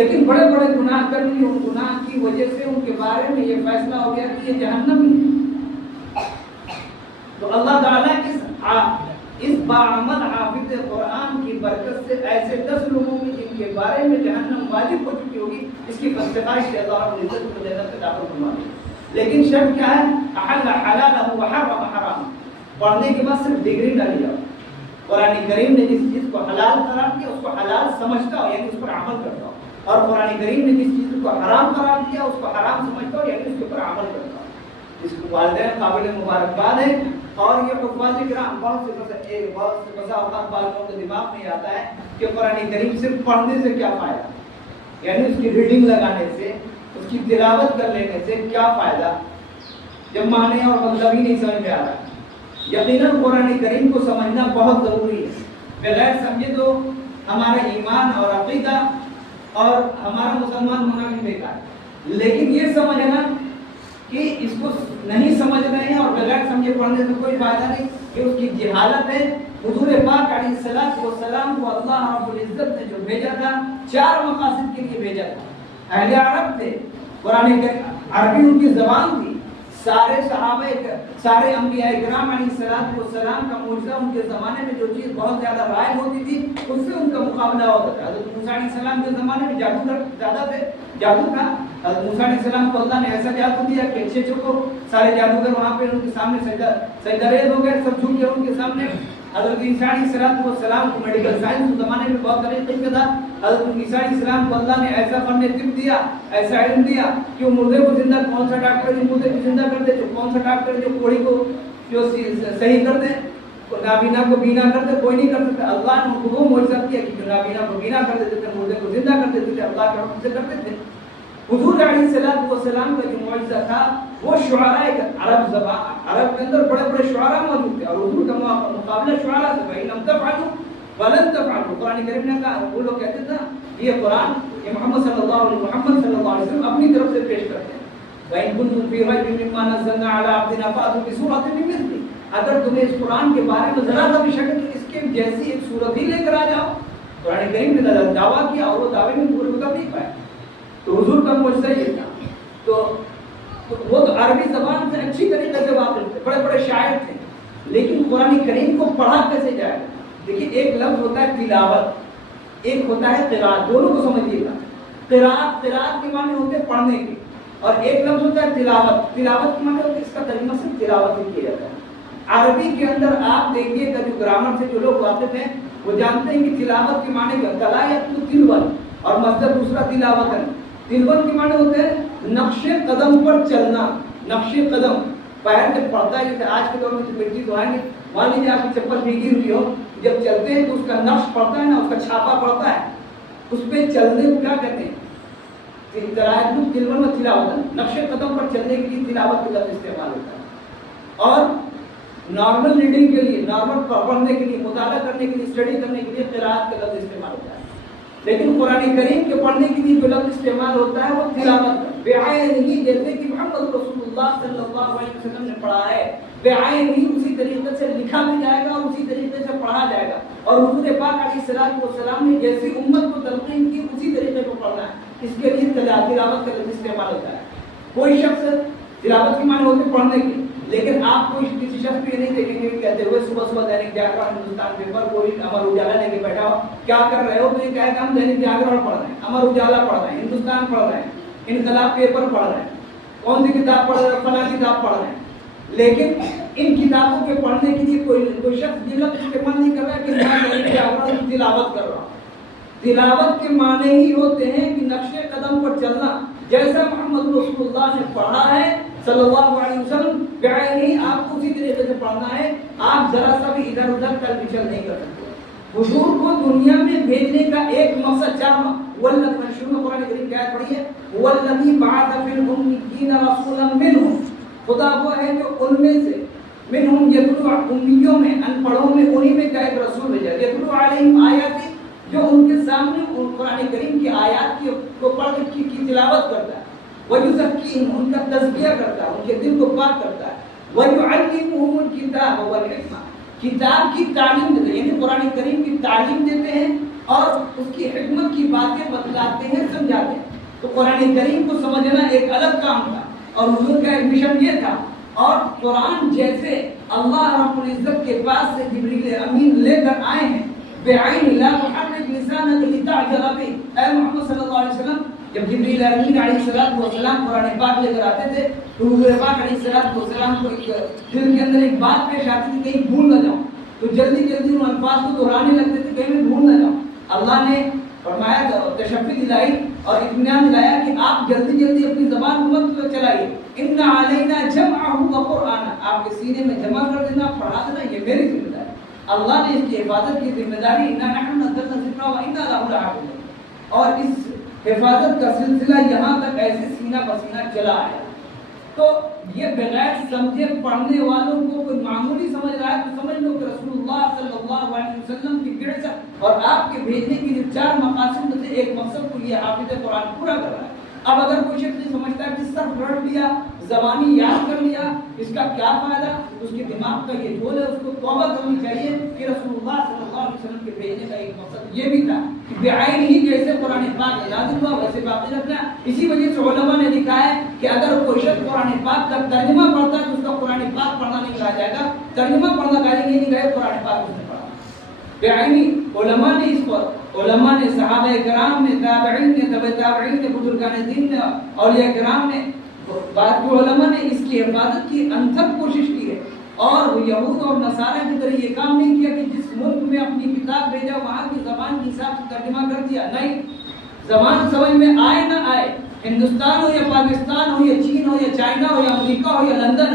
لیکن بڑے بڑے گناہ کر لیے، ان گناہ کی وجہ سے ان کے بارے میں یہ فیصلہ ہو گیا کہ یہ جہنمی ہے۔ تو اللہ تعالیٰ اس باعمل حافظ قرآن کی برکت سے ایسے 10 لوگوں میں جن کے بارے میں جہنم واجب ہو چکی ہوگی، اس کی فتحائی سے اللہ رب العزت کو جنت میں داخل فرما دے۔ لیکن شرط کیا ہے؟ احل حلالہ وحرم حرام۔ پڑھنے کے بعد صرف ڈگری نہ لیا، قرآن کریم نے جس چیز کو حلال قرار دیا اس کو حلال سمجھتا ہو، یعنی اس پر عمل کرتا ہو، اور قرآن کریم نے جس چیز کو حرام قرار دیا اس کو حرام سمجھتا ہو، یعنی اس کے اوپر عمل کرتا ہو۔ اس کو والدین قابل مبارکباد ہے۔ اور یہ حفاظ کرام بہت سے اوقات بالوں کے دماغ میں آتا ہے کہ قرآن کریم صرف پڑھنے سے کیا فائدہ، یعنی اس کی ریڈنگ لگانے سے، اس کی تلاوت کر لینے سے کیا فائدہ، جب معنی اور مطلب ہی نہیں سمجھ میں آ رہا۔ یقیناً قرآن کریم کو سمجھنا بہت ضروری ہے، بغیر سمجھے تو ہمارا ایمان اور عقیدہ اور ہمارا مسلمان ہونا بھی بیکار ہے۔ لیکن یہ سمجھنا کہ اس کو نہیں سمجھ رہے ہیں اور بغیر سمجھے پڑھنے سے کوئی فائدہ نہیں، کہ اس کی جہالت ہے۔ حضور پاک علیہ السلام کو اللہ رب العزت نے جو بھیجا تھا 4 مقاصد کے لیے بھیجا تھا۔ اہل عرب تھے، قرآن عربی ان کی زبان تھی، سارے صحابہ، سارے انبیاء کرام علیہ السلام کا معجزہ ان کے زمانے میں جو چیز بہت زیادہ رائج ہوتی تھی اس سے ان کا مقابلہ ہوتا تھا۔ حضرت موسیٰ علیہ السلام کے زمانے میں جادوگر زیادہ تھے، جادو تھا۔ حضرت موسیٰ علیہ السلام کو اللہ نے ایسا جادو دیا کہ اچھے کو سارے جادوگر وہاں پہ ان کے سامنے سجدہ ریز ہو گئے، سب جھک گئے ان کے سامنے۔ حضرت عیسیٰ علیہ السلام کو میڈیکل سائنس اس زمانے میں بہت طریقے کا تھا۔ حضرت عیسیٰ علیہ السلام کو اللہ نے ایسا فن طب دیا، ایسا علم دیا کہ وہ مردے کو زندہ، کون سا ڈاکٹر جو مردے کو زندہ کر دے، جو کون سا ڈاکٹر جو کوڑی کو جو صحیح کر دے، نابینا کو بینا کر دے، کوئی نہیں کر سکتا۔ اللہ نے ان کو وہ معجزہ کیا کہ جو نابینا کو بینا کر دیتے تھے، مردے کو زندہ کر دیتے تھے، اللہ کے حکم سے کرتے تھے۔ حضور علیہ السلام کا جو معجزہ تھا وہ شعراء عرب کے اندر بڑے بڑے شعراء موجود تھے، اور حضور کا مقابلہ شعراء سے بھائی لم تفعلوا ولن تفعلوا۔ قرآن کریم نے کہا، وہ لوگ کہتے تھے یہ قرآن یہ محمد صلی اللہ علیہ وسلم اپنی طرف سے پیش کرتے ہیں۔ وَإِن كُنتُمْ فِي رَيْبٍ مِّمَّا نَزَّلْنَا عَلَىٰ عَبْدِنَا فَأْتُوا بِسُورَةٍ مِّن مِّثْلِهِ۔ اگر تمہیں اس قرآن کے بارے میں ذرا سا بھی شک ہے اس کے جیسی ایک سورت ہی لے کر آ جاؤ۔ قرآن کریم نے دعویٰ کیا اور وہ دعوے میں پورے اتر نہیں پائے۔ تو حضور کا معجزہ یہ تھا۔ تو وہ تو عربی زبان سے اچھی طریقے سے واقف تھے، بڑے بڑے شاعر تھے، لیکن قرآن کریم کو پڑھا کیسے جائے؟ دیکھیے ایک لفظ ہوتا ہے تلاوت، ایک ہوتا ہے قراءت، دونوں کو سمجھیے گا۔ قراءت کے معنی ہوتے ہیں پڑھنے کے، اور ایک لفظ ہوتا ہے تلاوت کے معنی ہوتے ہیں اس کا ترجمہ صرف تلاوت ہی کیا جاتا ہے۔ عربی کے اندر آپ دیکھیے گا جو گرامر سے جو لوگ واقف ہیں وہ جانتے ہیں کہ تلاوت کے معنی کا تلا یا تلون، اور مصدر دوسرا تلاوت ہے۔ تلون کے معنی ہوتے ہیں نقش قدم پر چلنا، نقش قدم پیر جب پڑتا ہے، جیسے آج کے دور میں مٹی تو آئیں گے، مان لیجیے آپ کی چپل بھیگی ہوئی ہو، جب چلتے ہیں تو اس کا نقش پڑتا ہے نا، اس کا چھاپا پڑتا ہے، اس پہ چلنے کو کیا کہتے ہیں؟ تلون و تلاوت، نقش قدم پر چلنے کے لیے تلاوت کا لفظ استعمال ہوتا ہے۔ اور نارمل ریڈنگ کے لیے، نارمل پڑھنے کے لیے، مطالعہ کرنے کے لیے، اسٹڈی کرنے کے لیے قراءت کا لفظ استعمال ہوتا ہے۔ لیکن قرآن کریم کے پڑھنے کے لیے جو لفظ استعمال ہوتا ہے وہ تلاوت بعین ہی، جیسے کہ محمد رسول اللہ صلی اللہ علیہ وسلم نے پڑھا ہے، بعین ہی اسی طریقے سے لکھا بھی جائے گا اور اسی طریقے سے پڑھا جائے گا۔ اور حضور پاک علیہ السلام نے جیسی امت کو تلقین کی اسی طریقے کو پڑھنا ہے، اس کے لیے تلاوت کا لفظ استعمال ہوتا ہے۔ کوئی شخص تلاوت کی معنی ہوتی ہے پڑھنے کی، لیکن آپ کو کسی شخص کو یہ نہیں دیکھیں گے کہتے ہوئے صبح دینک جاگرن، ہندوستان پیپر، کوئی امر اجالا لے کے بیٹھا ہو، کیا کر رہے ہو؟ تو یہ کہے گا ہم دینک جاگرن پڑھ رہے ہیں، امر اجالا پڑھ رہے ہیں، ہندوستان پڑھ رہے ہیں، انقلاب پیپر پڑھ رہے ہیں، کون سی کتاب پڑھ رہے ہیں؟ فلاں کتاب پڑھ رہے ہیں۔ لیکن ان کتابوں کے پڑھنے کے لیے کوئی شخص یہ لفظ استعمال نہیں کر رہا کہ میں دینک جاگرن تلاوت کر رہا ہوں۔ تلاوت کے معنی ہی ہوتے ہیں کہ نقش قدم پر چلنا، جیسا محمد رسول اللہ نے پڑھا ہے صلی اللہ علیہ وسلم، بعینی آپ کو اسی طریقے سے پڑھنا ہے۔ آپ ذرا سا بھی ادھر ادھر کل بچل نہیں کر سکتے۔ حضور کو دنیا میں بھیجنے کا ایک مقصد والذی شروع میں قرآن کریم کی آیت پڑھی ہے، والذی بعث فی الامیین رسولا منہم، خدا وہ ہے جو ان میں سے، منہم یتلو، امیوں میں، ان پڑھوں میں، انہی میں کا ایک رسول بھیجا، یتلو علیہم آیاتی، جو ان کے سامنے قرآن کریم کی آیات کو پڑھ کی تلاوت کرتا ہے، وَيُزَكِّيهِمْ، ان کا تزکیہ کرتا ہے، ان کے دل کو پاک کرتا ہے، وَيُعَلِّمُهُمُ الْكِتَابَ وَالْحِکْمَةَ، کتاب کی تعلیم دیتے ہیں، یعنی قرآن کریم کی تعلیم دیتے ہیں اور اس کی حکمت کی باتیں بتلاتے ہیں، سمجھاتے ہیں۔ تو قرآن کریم کو سمجھنا ایک الگ کام تھا اور حضور کا ایک مشن یہ تھا. اور قرآن جیسے اللہ رب العزت کے پاس سے جبریل امین لے کر آئے ہیں بعین لا تحرک لسانک لتعجل به. اے محمد صلی اللہ علیہ وسلم جب جبریل امین علیہ السلام قرآن پاک لے کر آتے تھے تو حضور پاک علیہ السلام کو دل کے اندر ایک بات پیش آتی تھی کہیں بھول نہ جاؤں تو جلدی جلدی ان الفاظ کو دہرانے لگتے تھے کہیں میں بھول نہ جاؤں. اللہ نے فرمایا تشفی دلائی اور اطمینان دلایا کہ آپ جلدی جلدی اپنی زبان کو مت چلائیے. ان علینا جمعہ و قرآن، آپ کے سینے میں جمع کر دینا پڑھا دینا یہ میری ذمہ داری. اللہ نے اس کی حفاظت کی ذمہ داری انا نحن نزلنا الذکر و انا لہ لحافظون. اور اس حفاظت کا سلسلہ یہاں تک ایسے سینہ بسینہ چلا آیا. تو یہ بغیر سمجھے پڑھنے والوں کو کوئی معمولی سمجھ رہا ہے تو سمجھ لو کہ رسول اللہ صلی اللہ علیہ وسلم کی بعثت اور آپ کے بھیجنے کی جو 4 مقاصد میں سے ایک مقصد کو یہ حافظ قرآن پورا کر رہا ہے. اب اگر کوئی شخص یہ سمجھتا ہے کہ سب رٹ لیا زبانی یاد کر لیا اس کا کیا فائدہ، اس کے دماغ کا یہ گول ہے. اس کو توبہ کرنی چاہیے کہ رسول اللہ صلی اللہ علیہ وسلم کے بھیجنے کا ایک مقصد یہ بھی تھا کہ بعین ہی جیسے قرآن پاک نازل ہوا ویسے باقی رکھنا. اسی وجہ سے علماء نے لکھا ہے کہ اگر کوئی شخص قرآن پاک کا ترجمہ پڑھتا ہے تو اس کا قرآن پاک پڑھنا نہیں کہا جائے گا. ترجمہ پڑھنا کہا یہ نہیں کہے قرآن پاک اس نے پڑھا. بعینی علماء نے اس پر علماء نے صحابہ کرام نے تابعین نے تبع تابعین نے بزرگان دین نے اولیاء کرام نے بعض علماء نے اس کی حفاظت کی انتھک کوشش کی ہے. اور یہود اور نصارہ کی طرح یہ کام نہیں کیا کہ جس ملک میں اپنی کتاب بھیجا وہاں کی زبان کے حساب سے ترجمہ کر دیا. نہیں، زبان سمجھ میں آئے نہ آئے، ہندوستان ہو یا پاکستان ہو یا چین ہو یا چائنا ہو یا امریکہ ہو یا لندن